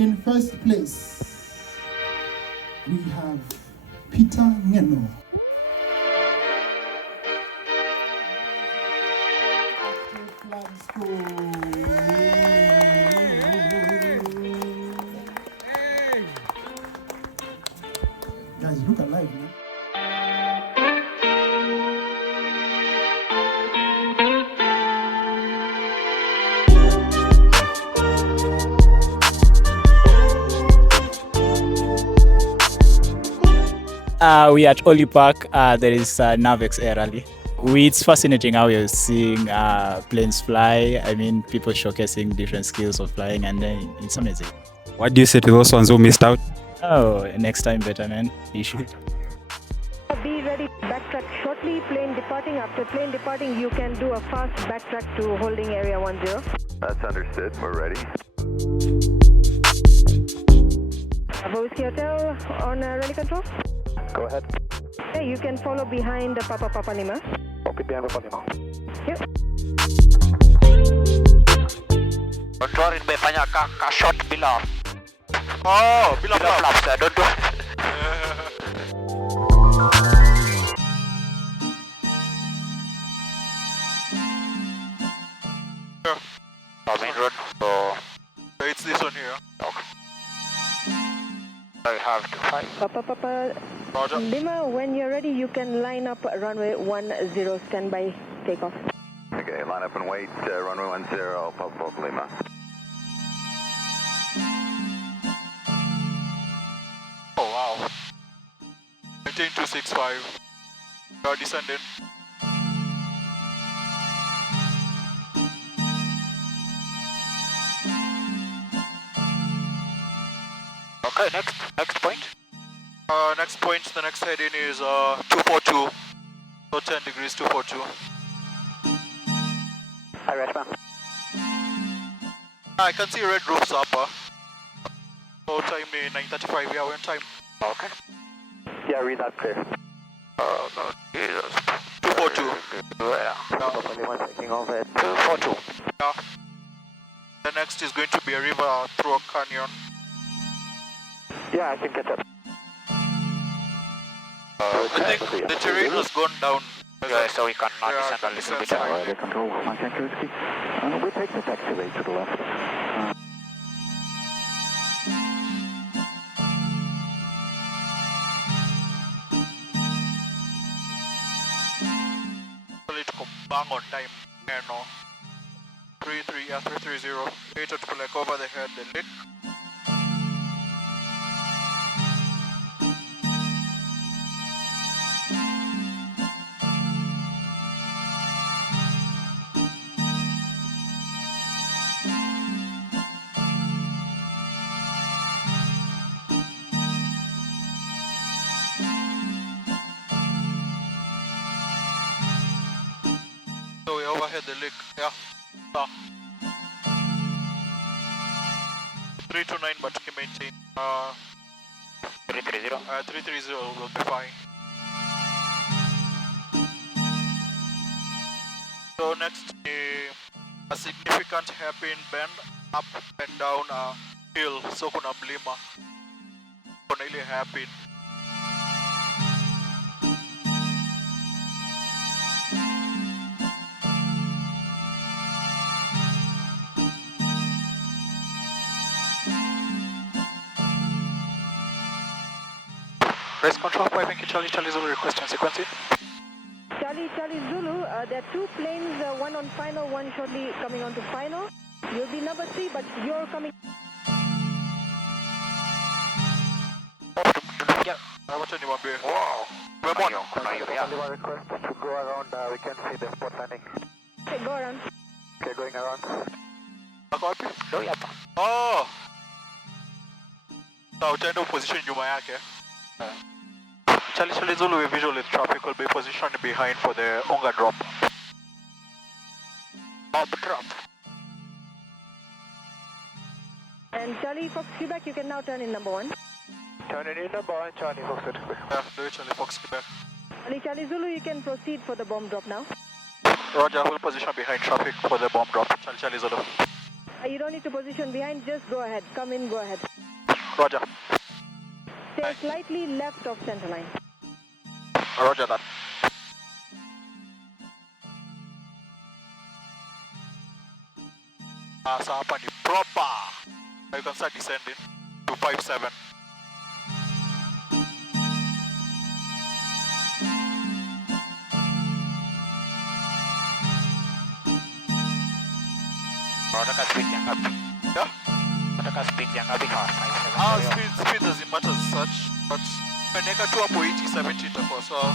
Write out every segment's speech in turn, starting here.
In first place, we have Peter Ngeno. Guys, look alive, man. We are at Orly Airpark. There is NAVEX Air Rally. It's fascinating how you're seeing planes fly. I mean, people showcasing different skills of flying, and then it's amazing. What do you say to those ones who missed out? Oh, next time better, man. You should. Be ready to backtrack shortly. Plane departing. After plane departing, you can do a fast backtrack to holding area 10. That's understood. We're ready. Whiskey Hotel on rally control. Go ahead. Okay, you can follow behind the Papa Lima. Okay, behind Papa Lima. Yep. Control imefanya ka shot bila. Oh, bila flaps. Don't do. Main road. So it's this one here. Okay. I have to fight. Papa Roger. Lima, when you're ready, you can line up runway 10, standby, takeoff. Okay, line up and wait. Runway 10, Papa Lima. Oh wow. 18265. We are descending. Okay, next point. Next point, the next heading is 242. So 10 degrees 242. Hi, Rasfan. I can see red roofs up. So time 9:35. Yeah, we're in time. Okay. Yeah, read that clear. No, Jesus. 242. Yeah. Papa Lima taking off at 242. Yeah. The next is going to be a river through a canyon. Yeah, I can catch up. I think the terrain has gone down. Yeah, so we can descend a little bit. Alright, control, we take the taxiway to the left. to come bang on time. Ngeno. 330. 8 to like over the head, the lake. So we overhead the lake, yeah. 329, but we can maintain 330. 330 will be fine. So next, a significant hairpin bend up and down a hill. So kuna mlima, kuna ile hairpin. Race control, piping Charlie Zulu requesting sequencing. Charlie Zulu, there are two planes, one on final, one shortly coming on to final. You'll be number 3, but you're coming. Yeah, what anyone be? Wow. We're on. Yeah. Request to go around, we can see the spot landing. Okay, go around. Okay, going around. Copy? Oh! So, utaenda position nyuma yake. Charlie Zulu, we visually traffic will be positioned behind for the Onga drop. Drop. And Charlie Fox Quebec, you can now turn in number 1. Turning in number 1, Charlie Fox. Yeah, do it, Charlie Fox Quebec. Charlie Zulu, you can proceed for the bomb drop now. Roger, will position behind traffic for the bomb drop. Charlie Zulu. You don't need to position behind, just go ahead. Come in, go ahead. Roger. Stay slightly left of center line. Roger that. So hapa ni proper. Now you can start descending to 57. Unataka speed ya ngapi? Yeah? Unataka speed ya ngapi kwa 57? Speed doesn't matter as such, but peneka tu hapo 80, 70 itakuwa sawa.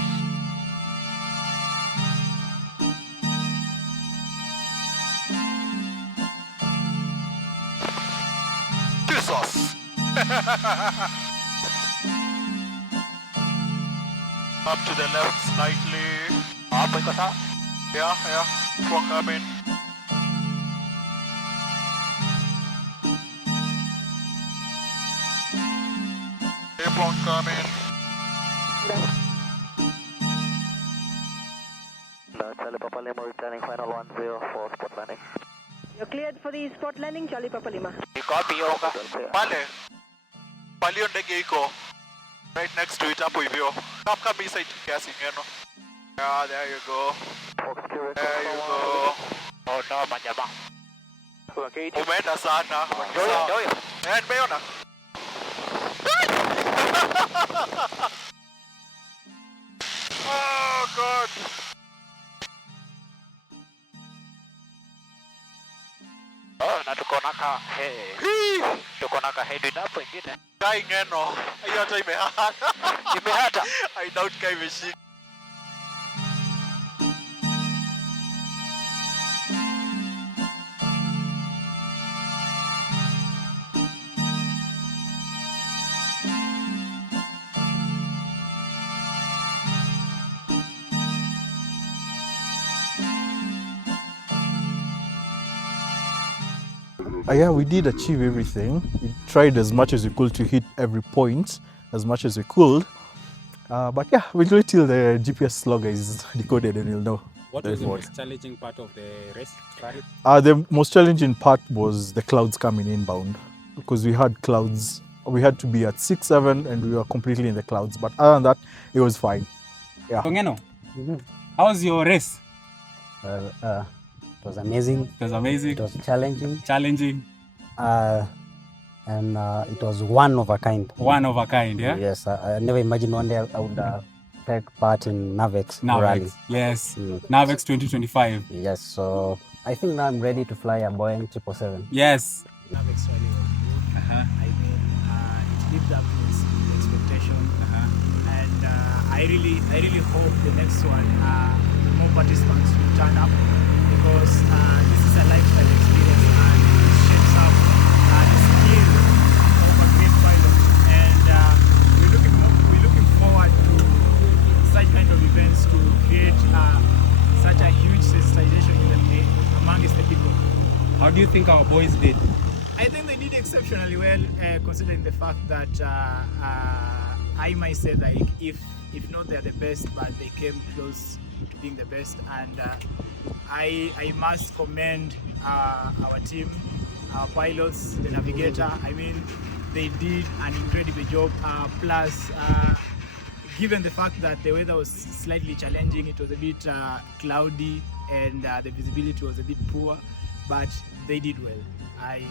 Jesus! Up to the left slightly. Hapo iko sawa? Yeah. One coming. Keep on coming. Charlie Papa Lima returning final 10 for spot landing. You're cleared for the spot landing, Charlie Papa Lima. Iko wapi yoga? Pale ndege iko right next to it hapo hivyo. Come kabisa kiasi Ngeno. Yeah, there you go. There you go. Oh no, majamaa. Umeenda sana. Ndio. Nimeona. Oh God. Oh, na tuko naka head hapo ingine. Kai Ngeno. Hiyo hata imehata. Imehata. I doubt kai imeshika. Yeah, we did achieve everything. We tried as much as we could to hit every point as much as we could. But yeah, we'll wait till the GPS logger is decoded and you'll know. What was the most challenging part of the race? The most challenging part was the clouds coming inbound because we had clouds. We had to be at 6-7 and we were completely in the clouds. But other than that, it was fine. Yeah. Ngeno, how was your race? Well, it was amazing. It was amazing. It was challenging. Challenging. And it was one of a kind. One of a kind, yeah? Yes, I never imagined one day I would take part in NAVEX rally. Yes. NAVEX 2025. Yes, so I think now I'm ready to fly a Boeing 777. Yes. NAVEX rally was good. I mean, it lived up to its expectation. And I really hope the next one, more participants will turn up because this is a lifestyle experience and it shapes up the skill of a great pilot. And we're looking forward to such kind of events to create such a huge sensitization amongst the people. How do you think our boys did? I think they did exceptionally well, considering the fact that I might say that if not they're the best, but they came close to being the best. And I must commend our team, our pilots, the Navigator. I mean, they did an incredible job. Plus, given the fact that the weather was slightly challenging, it was a bit cloudy and the visibility was a bit poor, but they did well. I